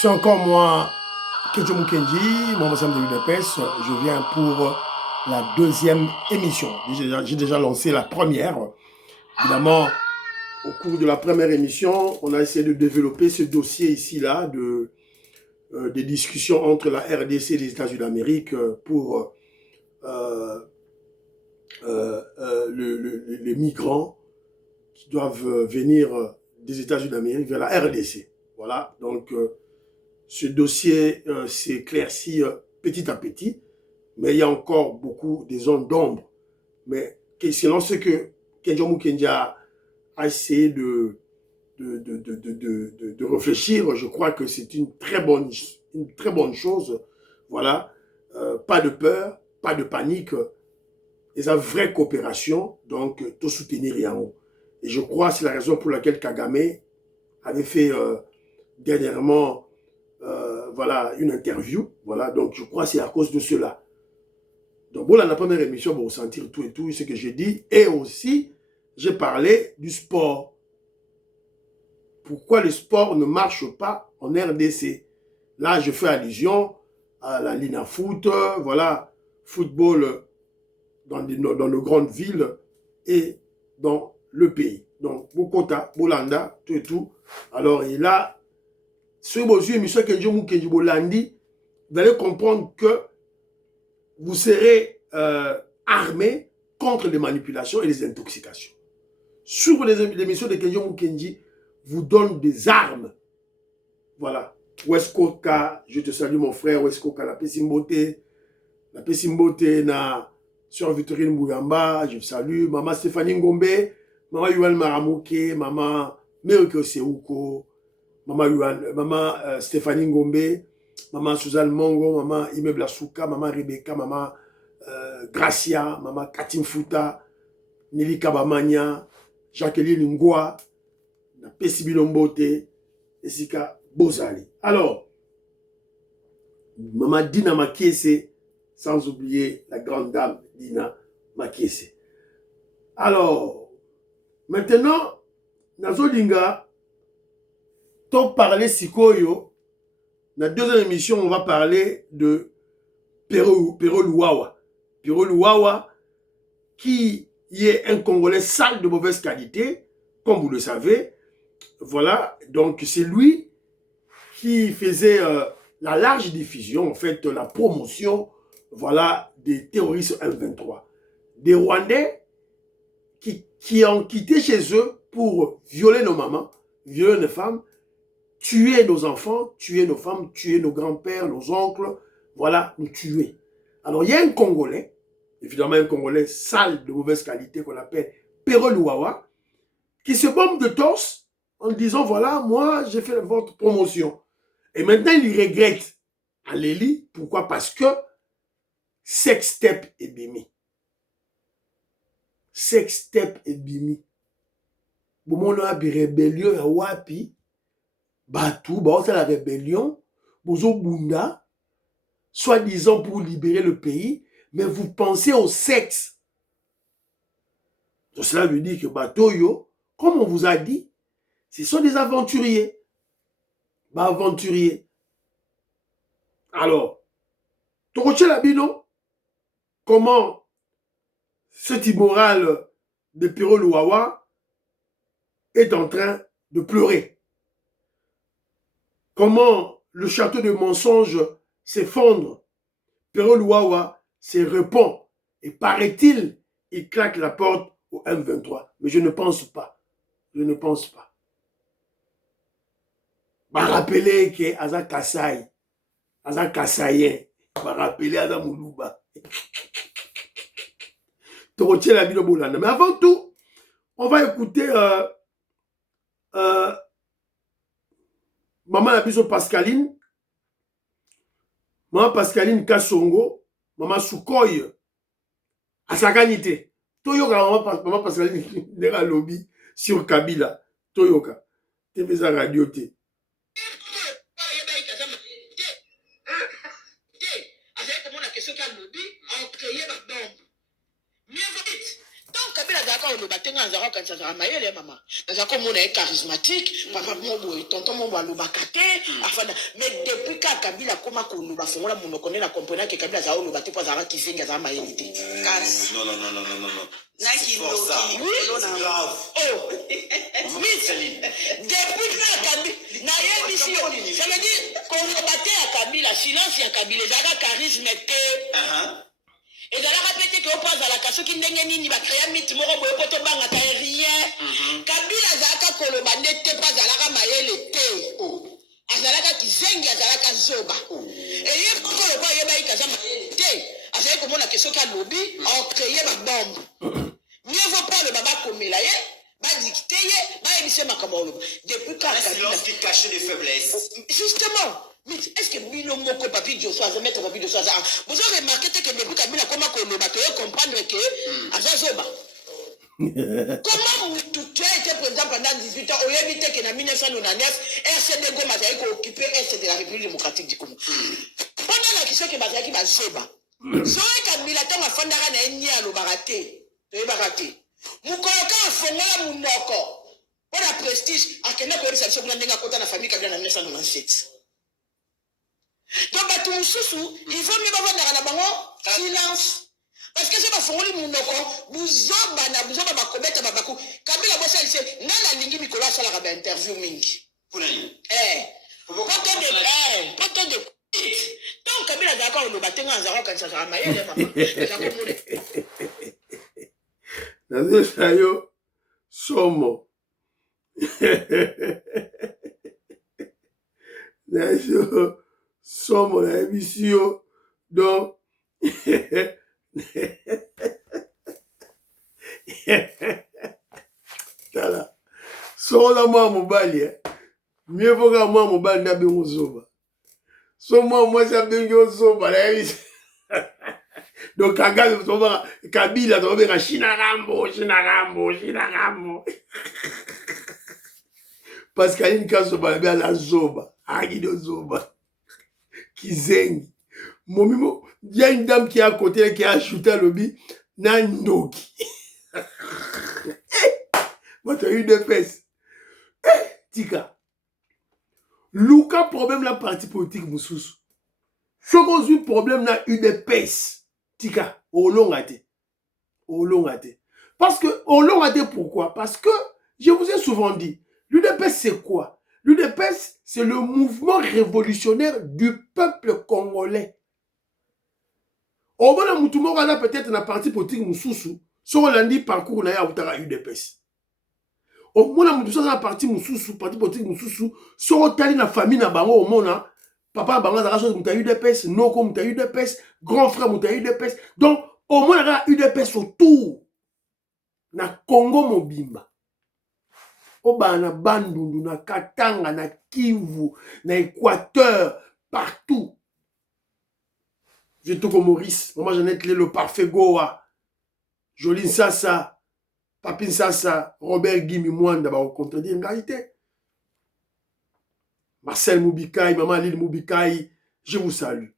C'est encore moi, Kedjo Mukendi, mon ensemble de l'UDPS. Je viens pour la deuxième émission. J'ai déjà lancé la première. Évidemment, au cours de la première émission, on a essayé de développer ce dossier ici-là des discussions entre la RDC et les États-Unis d'Amérique pour les migrants qui doivent venir des États-Unis d'Amérique vers la RDC. Voilà, donc ce dossier s'éclaircit petit à petit, mais il y a encore beaucoup de zones d'ombre. Mais selon ce que Kedjo Mukendi a essayé de réfléchir, je crois que c'est une très bonne chose. Voilà, pas de peur, pas de panique, et sa vraie coopération, donc tout soutenir Yango. Et je crois que c'est la raison pour laquelle Kagame avait fait dernièrement voilà, une interview. Voilà, donc je crois que c'est à cause de cela. Donc, bon, dans la première émission, vous ressentir tout et tout, ce que j'ai dit. Et aussi, j'ai parlé du sport. Pourquoi le sport ne marche pas en RDC? Là, je fais allusion à la Lina Foot, voilà, football dans nos grandes villes et dans le pays. Donc, Bokota, Bolanda, tout et tout. Alors, et là, sur vos yeux, M. Kedjo Mukendi Bolandi, vous allez comprendre que vous serez armé contre les manipulations et les intoxications. Sur les émissions de Kedjo Mukendi, vous donne des armes. Voilà. Weskoka, je te salue mon frère, Weskoka, la Pessimbote, na Sœur Victorine Bouyamba, je salue, Maman Stéphanie Ngombe, Maman Yuan Maramouke, Maman Merike Seuko, Maman Stéphanie Ngombe, Maman Suzanne Mongo, Maman Immeuble Asuka, Maman Rebecca, Maman Gracia, Maman Katim Fouta, Nelly Kabamania, Jacqueline Ngoa, na Pesibilombote, Esika Bozali. Alors, Maman Dina Makiese, sans oublier la grande dame Dina Makiese. Alors, maintenant, Nazolinga, tant parler Sikoyo, dans la deuxième émission, on va parler de Pero Luawa. Pero Luawa, qui est un Congolais sale de mauvaise qualité, comme vous le savez. Voilà, donc c'est lui qui faisait la large diffusion, en fait, la promotion, voilà, des terroristes M23. Des Rwandais qui ont quitté chez eux pour violer nos mamans, violer nos femmes, tuer nos enfants, tuer nos femmes, tuer nos grands-pères, nos oncles, voilà, nous tuer. Alors, il y a un Congolais, évidemment un Congolais sale de mauvaise qualité qu'on appelle Pero Luawa, qui se bombe de torse en disant, voilà, moi, j'ai fait votre promotion. Et maintenant, il regrette à Léli. Pourquoi? Parce que Sextep est bimi. Sextep est bimi. Bon, on a une rébellion à Wapi. Batou, bah, c'est la rébellion. Bozo Bunda, soi-disant pour libérer le pays, mais vous pensez au sexe. Donc, cela veut dire que Batoyo, comme on vous a dit, ce sont des aventuriers. Bah, aventuriers. Alors, Toroche Labino, comment cet immoral de Pero Luawa est en train de pleurer? Comment le château de mensonges s'effondre? Pero Luawa se répond et paraît-il, il claque la porte au M23. Mais je ne pense pas. Je ne pense pas. Bah rappeler que Aza Kassai, Aza Kassayen, bah rappeler Aza Moulouba. Torotier la Bino Bolanda. Mais avant tout, on va écouter Maman Labiso Pascaline, Maman Pascaline Kassongo, Maman Soukoy, Asaganite. Toyoka Maman Pascaline Nera Lobby sur Kabila. Toyoka. TV radio T. batenga nzara quand ça sera mayele maman dans comme on est charismatique papa mon tonton mon bois lobakate afana mais depuis ka Kabila koma ko loba fongola mon connaît la comprendre que Kabila za lobate pas za kizenga za mayele te non na ki c'est grave oh depuis ka Kabila na yebi si ça veut dire qu'on lobate à Kabila silence ya Kabila za charisme te et dans la répété que on passe à la casse qui ndenge nini ba créer mythe moko boye poto banga ta rien Kabila zaka koloba n'était pas à la mayele te azalaka kizengi azalaka zoba et yé koko le boye ba ikaza mayele te azali komona que soki alobi on créer ba bombe mieux vaut pas le baba komela ye ba dicter ye ba ebise makambo depuis quand Kabila qui cache des faiblesses justement. Mais est-ce que Milo Moko Papi Joshua, je mettre Papi Joshua, vous avez remarqué que depuis Kabila, comment on va comprendre que Azazoba. Comment tu as été président pendant 18 ans, au lieu de que en 1999, RCD Goma a occupé Est de la République démocratique du Congo. Pendant la question que Bazaki va Zoba, Zoé Kabila, tant à Fondara n'a ni à l'Obarate, le Barate. Mukoloka a fongola Munoko. Pour la prestige, à quel point ça se passe dans la famille Kabila en 1997. Donc, tout le sous, il faut mieux avoir dans la silence. Parce que c'est ma folie, mon enfant, vous avez ma comète, ma bakou. Kabila Bossa, il sait, n'a la ligne Nicolas à la interview Mingi. Pas de. Donc, Kabila d'accord, le bâtiment en Zara quand ça sera maillé, maman. Nazo somo. Nazo somo na émission donc voilà so la moi mobali mieux vaut que moi mobali na bengo zoba so moi ça bengo zoba la émission donc Kagame soba Kabila to benga China Rambo parce qu'il y a une case zoba bien la zoba agido zoba Kizengi. Momimo, il y a une dame qui est à côté qui a ajouté le lobby Nandoki. Moi, tu as eu des fesses. Tika. Luka, problème la parti politique, Moussous. Ce qu'on a eu problème là, eu des fesses. Tika. Au long à Parce que, au long à pourquoi? Parce que, je vous ai souvent dit, l'UDPS c'est quoi? L'UDPS, c'est le mouvement révolutionnaire du peuple congolais. Au moment où tout le monde a peut-être dans la partie politique Moussoussou, si on l'a dit parcours, on a UDPS. Au moment où tout ça dans la partie Moussoussou, parti politique Moussoussou, si on a dans la famille, au moment papa Bango a eu UDPS, Noko a eu UDPS, grand frère a eu UDPS. Donc, au moins, on a UDPS autour. Na Congo Mobimba. Oba na Bandundu, na Katanga, na Kivu, na Équateur, partout. Je te comme Maurice, moi j'en ai clé le parfait Goa, Joline Sassa, Papine Sassa, Robert Guimi Mwanda, bah on contredit une réalité. Marcel Moubikaï, Maman Lille Moubikaï, je vous salue.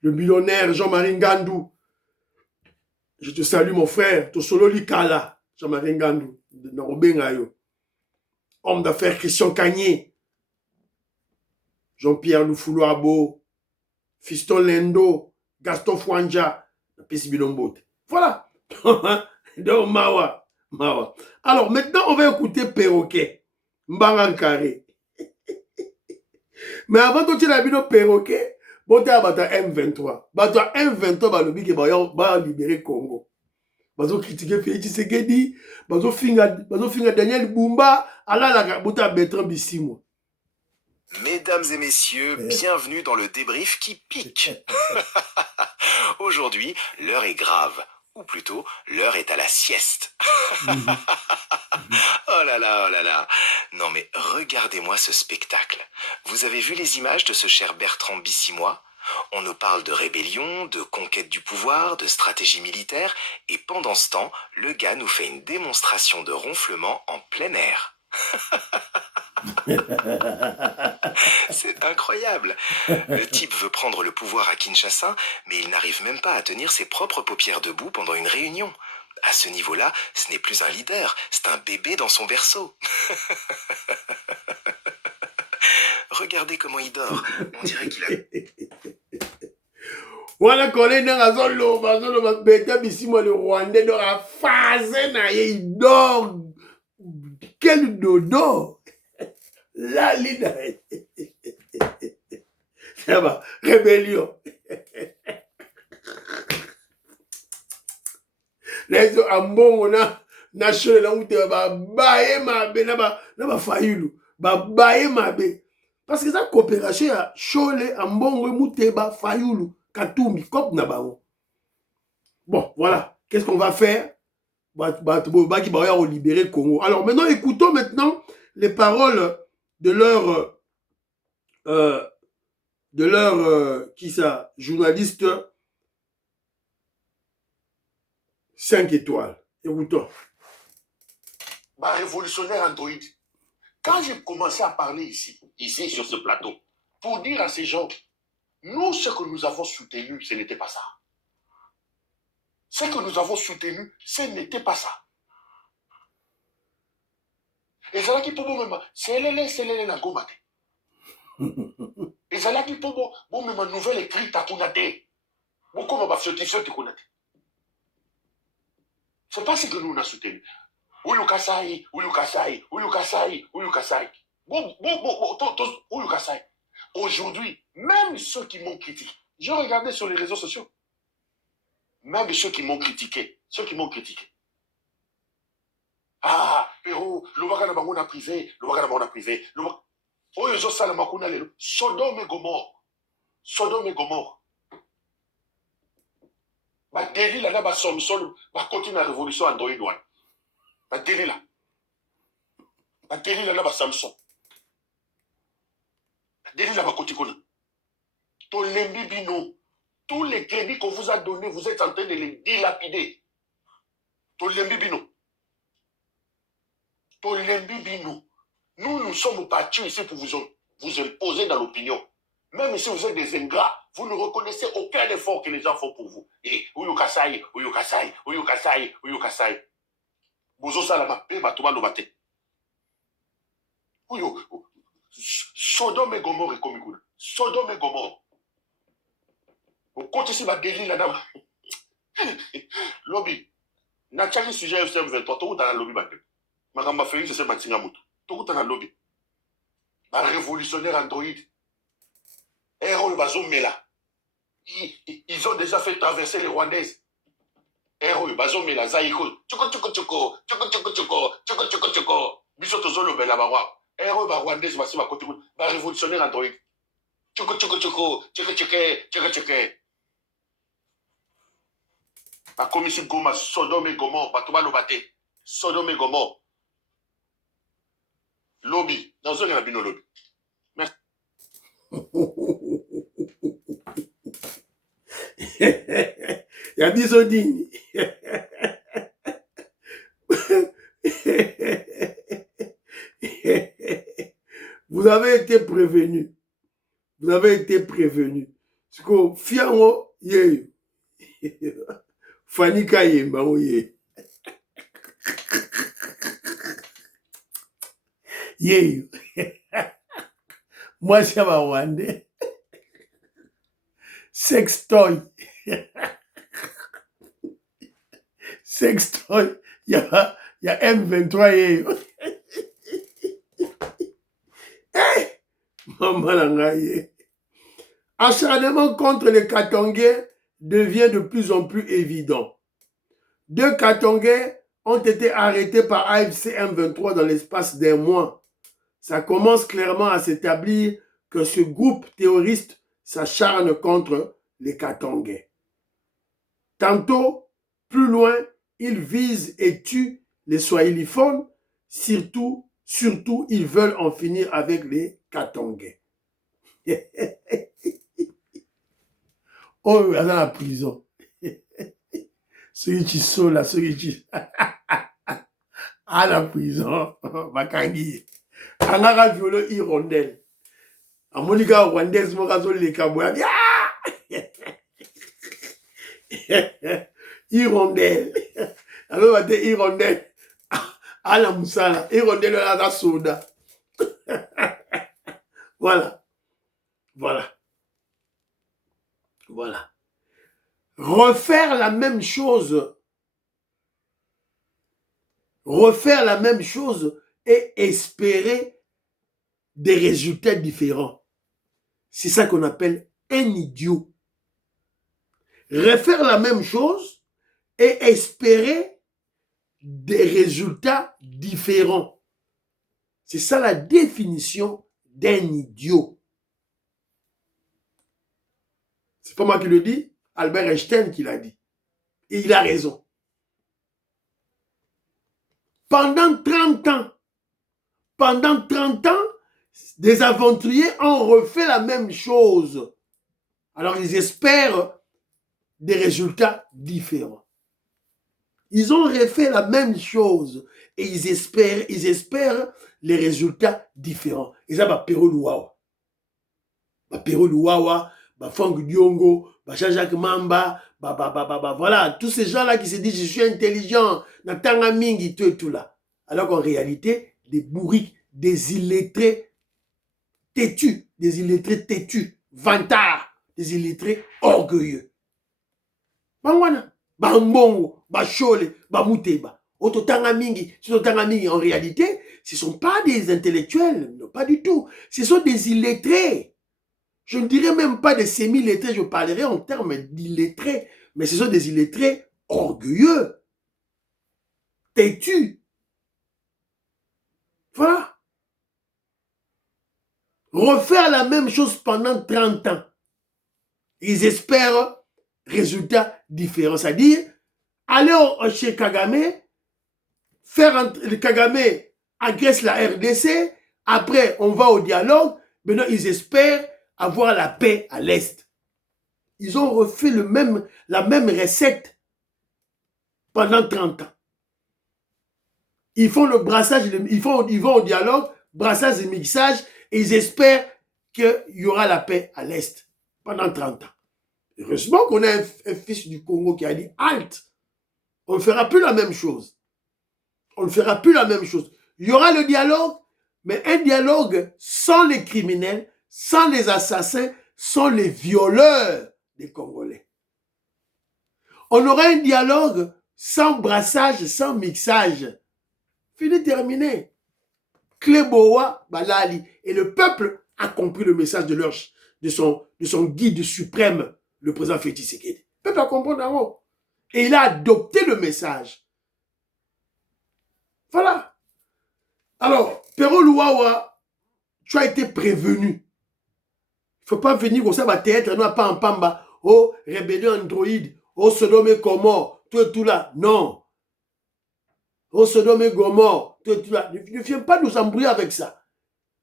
Le millionnaire Jean-Marie Ngandou, je te salue mon frère, Tosolo Likala, Jean-Marie Ngandou, de Narobengayo. Homme d'affaires Christian Cagné, Jean-Pierre Loufoulouabo, Fiston Lendo, Gaston Fouanja, voilà. Donc, Mawa. Alors, maintenant, on va écouter Perroquet. Mbangan Carré. Mais avant de dire la Perroquet, bon, tu as M23. Bata M23, bah, le big va libérer Congo. Bazo critiquer Félix Tshisekedi, bazo finga Daniel Bumba, ala la bota Bertrand Bissimo. Mesdames et messieurs, bienvenue dans le débrief qui pique. Aujourd'hui, l'heure est grave. Ou plutôt, l'heure est à la sieste. Oh là là. Non mais regardez-moi ce spectacle. Vous avez vu les images de ce cher Bertrand Bissimois? On nous parle de rébellion, de conquête du pouvoir, de stratégie militaire, et pendant ce temps, le gars nous fait une démonstration de ronflement en plein air. C'est incroyable. Le type veut prendre le pouvoir à Kinshasa, mais il n'arrive même pas à tenir ses propres paupières debout pendant une réunion. À ce niveau-là, ce n'est plus un leader, c'est un bébé dans son berceau. Regardez comment il dort. On dirait qu'il a... Voilà qu'on est dans la zone là, Beta Bissimo le Rwandais dans la phase, il dort. Quel dodo! La leader. Ça va, rébellion. Les ambons, on a national là où tu vas bailler ma bé, là-bas, faillulu, bailler ma bé. Parce que ça coopération à Chole, ambon, mouteba, faillulu, katoumi, kop nabango. Bon, voilà. Qu'est-ce qu'on va faire? Libérer Congo. Alors maintenant, écoutons maintenant les paroles de leur qui ça, journaliste 5 étoiles. Écoutons. Révolutionnaire Android. Quand j'ai commencé à parler ici sur ce plateau, pour dire à ces gens, nous, ce que nous avons soutenu, ce n'était pas ça. Ce que nous avons soutenu, ce n'était pas ça. Et c'est là qu'il peut même, c'est la gomate. Et c'est là qu'il peut même nouvelle écrite à Kunate. Pourquoi on va faire ce Kunate? C'est pas ce que nous on a soutenu. Uyukasai. Aujourd'hui, même ceux qui m'ont critiqué, j'ai regardé sur les réseaux sociaux, même ceux qui m'ont critiqué, Ah, Pérou, le Wakana Bangouna privé, Oyo Zosala Makuna Lelo, Sodome et Gomorre. Bah, délit là, bah, Samson, bah, continue la révolution Android One. Bah, délit là, bah, Samson. Délit là, bah, continue. Tolembi Bino, tous les crédits qu'on vous a donnés, vous êtes en train de les dilapider. Tolembi Bino. Nous, nous sommes partis ici pour vous imposer dans l'opinion. Même si vous êtes des ingrats, vous ne reconnaissez aucun effort que les gens font pour vous. Et Uyukasai. Bozo salama, pe batuba lobate. Sodome et Gomorre et Komikuna. Sodome et Gomorre. Vous comptez ici ma délit là-dedans. Lobby. N'a pas sujet FM23, tout dans la lobby batte. Magamba Félix, c'est Matinga Moutou. Tout dans la lobby. Un révolutionnaire Android. Héros Bazoum Mela. Ils ont déjà fait traverser les Rwandaises. Héros Bazoum Mela, Zaïko. Tchoko. Bisoto Zolo Bela Bawa. Héros Rwandaise, Massima Kotou. Un révolutionnaire Android. Tchoko. La commission Goma, Sodome et Gomorre, Batouba Lobate. Sodome et Gomorre. Lobby. Dans un rabino lobby. Merci. Il y a Bisodine. Vous avez été prévenu. Parce que Fiango, yé. Fanny Kayemba, yé. Yé. Moi, c'est ma Rwandais. Sextoy. Il y a M23 yé. Maman Langaye. Acharnement contre les Katongais devient de plus en plus évident. 2 Katongais ont été arrêtés par AFC M23 dans l'espace d'un mois. Ça commence clairement à s'établir que ce groupe terroriste s'acharne contre les Katongais. Tantôt, plus loin, ils visent et tuent les Swahiliphones, surtout, ils veulent en finir avec les Katongais. Oh, dans la prison. Ceux qui sont là, à la prison, Bakangi. Angara violo hirondelle. Amonika rwandaise mokazo leka boya. Hirondelle. Alors, on va dire hirondelle. À la moussala. Hirondelle à la soda. Voilà. Voilà. Voilà. Refaire la même chose. Refaire la même chose et espérer des résultats différents. C'est ça qu'on appelle un idiot. Refaire la même chose et espérer des résultats différents. C'est ça la définition d'un idiot. C'est pas moi qui le dis, Albert Einstein qui l'a dit. Et il a raison. Pendant 30 ans, des aventuriers ont refait la même chose. Alors ils espèrent des résultats différents. Ils ont refait la même chose et ils espèrent les résultats différents. Et ça, Pero Luawa. Pero Luawa, Franck Diongo, Jean-Jacques Mamba, voilà, tous ces gens-là qui se disent je suis intelligent, Natanga Mingi, tout et tout là. Alors qu'en réalité, des bourriques, des illettrés têtus, vantards, des illettrés orgueilleux. Bangwana, Bambongo, Bachole, Bamuteba, Ototanga Mingi, en réalité, ce ne sont pas des intellectuels, non, pas du tout. Ce sont des illettrés. Je ne dirais même pas des semi-lettrés, je parlerai en termes d'illettrés, mais ce sont des illettrés orgueilleux, têtus. Voilà. Refaire la même chose pendant 30 ans. Ils espèrent résultats différents. C'est-à-dire, aller chez Kagame, le Kagame agresse la RDC, après on va au dialogue, maintenant ils espèrent avoir la paix à l'Est. Ils ont refait la même recette pendant 30 ans. Ils font le brassage, ils vont au dialogue, brassage et mixage, et ils espèrent qu'il y aura la paix à l'Est pendant 30 ans. Heureusement qu'on a un fils du Congo qui a dit « Halte, on ne fera plus la même chose. On ne fera plus la même chose. Il y aura le dialogue, mais un dialogue sans les criminels, sans les assassins, sans les violeurs des Congolais. On aura un dialogue sans brassage, sans mixage. Fini, terminé. Kleboa, Balali. Et le peuple a compris le message de son guide suprême, le président Félix Tshisekedi. Le peuple a compris d'abord. Et il a adopté le message. Voilà. Alors, Pero Luawa, tu as été prévenu. Il ne faut pas venir comme ça, théâtre, non, pas en pamba. Oh, rébellion Android. Oh, Sodome et Gomorrhe. Tout là. Non. Oh, Sodome et Gomorrhe. Tout là. Ne viens pas nous embrouiller avec ça.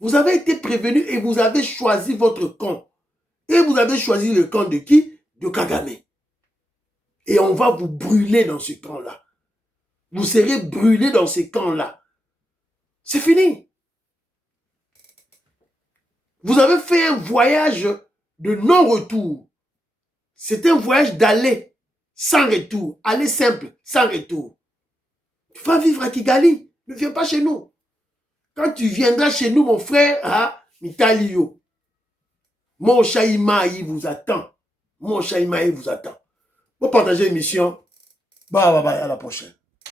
Vous avez été prévenu et vous avez choisi votre camp. Et vous avez choisi le camp de qui? De Kagame. Et on va vous brûler dans ce camp-là. Vous serez brûlés dans ces camps-là. C'est fini. Vous avez fait un voyage de non-retour. C'est un voyage d'aller sans retour. Aller simple, sans retour. Tu vas vivre à Kigali. Ne viens pas chez nous. Quand tu viendras chez nous, mon frère, à Mitalio, mon Chaïmaï vous attend. Mon Chaïmaï vous attend. Vous partagez l'émission. Bye, à la prochaine.